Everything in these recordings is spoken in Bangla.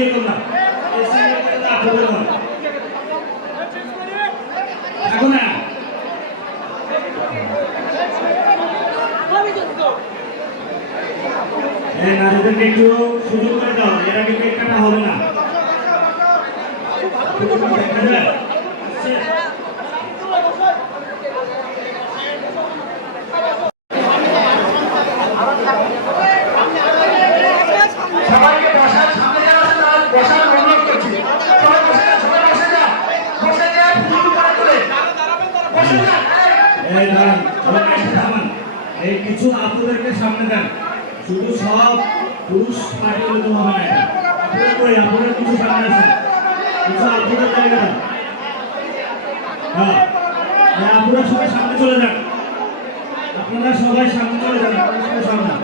দিয়ে তোমরা থাকো না। নারীদেরকে একটু সুযোগ করে দাও, এরা কিন্তু একটা হবে না। কিছু আপুদেরকে সামনে দেন, শুধু সব পুরুষ পার্টি হলে তো হবে না। আপুরা কই, আপুরা কিছু সামনে আছে, কিছু আপুদের জায়গা দেন। হ্যাঁ, আপুরা সবাই সামনে চলে যান, আপনারা সবাই সামনে চলে যান, আপনারা সবাই সামনে।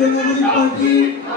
Jangan lupa